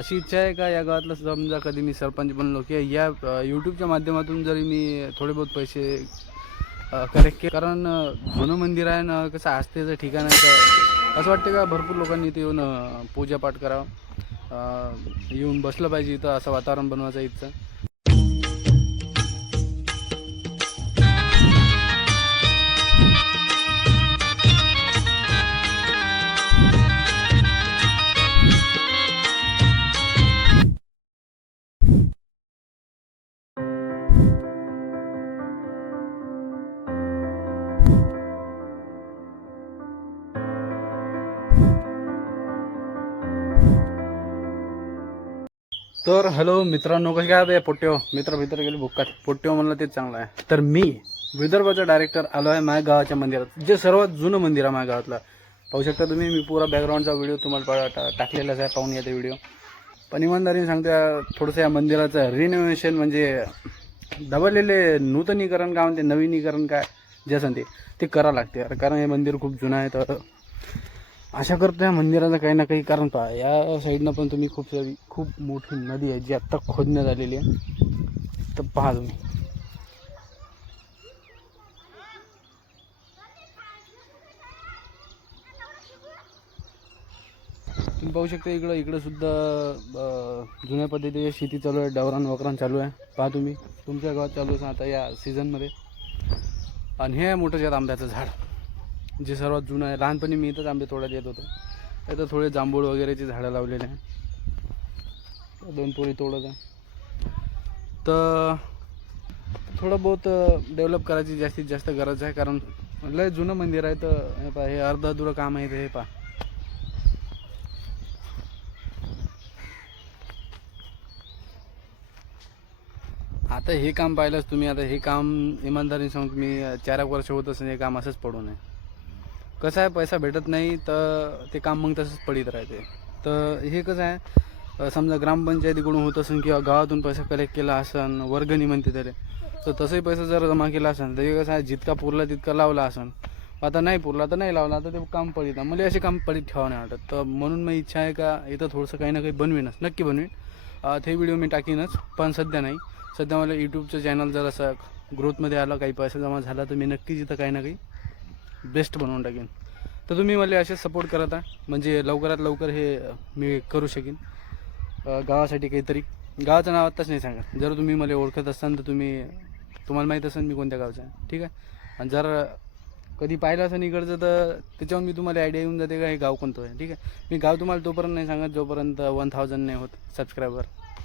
अशी इच्छा आहे का या गावातलं समजा कधी मी सरपंच बनलो की या यूट्यूबच्या माध्यमातून जरी मी थोडे बहुत पैसे कलेक्ट केले, कारण जुनं मंदिर आहे ना, कसं आस्थेचं ठिकाण आहे, तर असं वाटतं का भरपूर लोकांनी इथे येऊन पूजापाठ करावं, येऊन बसलं पाहिजे इथं, असं वातावरण बनवायचं इथचं. तर हॅलो मित्रांनो, कसे काय पोट्यो मित्र गेले बुक्कात, पोट्यो म्हणलं तेच चांगलं आहे. तर मी विदर्भाचा डायरेक्टर आलो आहे माझ्या गावाच्या मंदिरात, जे सर्वात जुनं मंदिर आहे माझ्या गावातलं. पाहू शकता तुम्ही, मी पुरा बॅकग्राऊंडचा व्हिडिओ तुम्हाला टाकलेलाच आहे, पाहून येते व्हिडिओ. पण इमानदारीने सांगतो, थोडंसं या मंदिराचं रिनोव्हेशन म्हणजे दबलेले नूतनीकरण काय म्हणते, नवीनीकरण काय जे असेल ते करावं लागते, कारण हे मंदिर खूप जुनं आहे. तर अशा करता या मंदिराचं काही ना काही कारण पहा. या साईडनं पण तुम्ही खूप मोठी नदी आहे जी आत्ता खोदण्यात आलेली आहे, तर पहा तुम्ही. तुम्ही पाहू शकता इकडं सुद्धा जुन्या पद्धतीची शेती चालू आहे, डवरान वकरान चालू आहे. पहा तुम्ही, तुमच्या गावात चालू आहे आता या सीझनमध्ये. आणि हे मोठं ज्यात आंब्याचं झाड जे सर्वात जुनं आहे. लहानपणी मी इथंच आंबे तोडायला येत होतो. इथं थोडे जांभूळ वगैरेची झाडं लावलेले आहे, 2 पोळी तोडत आहे. तर थोडं बहुत डेव्हलप करायची जास्तीत जास्त गरज आहे, कारण लय जुनं मंदिर आहे. तर हे पहा, हे अर्धअधुरं काम आहे. हे पहा, आता हे काम पाहिलंच तुम्ही. आता हे काम इमानदारीने सांगून तुम्ही 4 वर्ष होत असेल हे काम असंच पडू नये. कसं आहे, पैसा भेटत नाही तर ते काम मग तसंच पडित राहते. तर हे कसं आहे, समजा ग्रामपंचायतीकडून होत असेल किंवा गावातून पैसा कलेक्ट केला असेल, वर्गणी म्हणते त्याला, तर तसंही पैसा जर जमा केला असेल तर हे कसं आहे, जितका पुरला तितका लावला असेल. आता नाही पुरला तर नाही लावला, तर ते काम पडित. मला असे काम पडित ठेवा नाही वाटत. तर म्हणून मी इच्छा आहे का इथं थोडंसं काही ना काही बनवीनच, नक्की बनवीन. ते व्हिडिओ मी टाकीनच, पण सध्या नाही. सध्या मला यूट्यूबचं चॅनल जर असं ग्रोथमध्ये आलं, काही पैसा जमा झाला, तर मी नक्कीच इथं काही ना काही बेस्ट बनवून टाकेन. तर तुम्ही मला असे सपोर्ट करत आहे, म्हणजे लवकरात लवकर हे मी करू शकेन गावासाठी काहीतरी. गावाचं नाव आत्ताच नाही सांगा. जर तुम्ही मला ओळखत असाल तर तुम्हाला माहीत असेल मी कोणत्या गावचं आहे, ठीक आहे. आणि जर कधी पाहिलं असं इकडचं तर त्याच्यावर मी तुम्हाला आयडिया येऊन जाते का हे गाव कोणतं आहे, ठीक आहे. मी गाव तुम्हाला तोपर्यंत नाही सांगत जोपर्यंत 1000 नाही होत सबस्क्रायबर.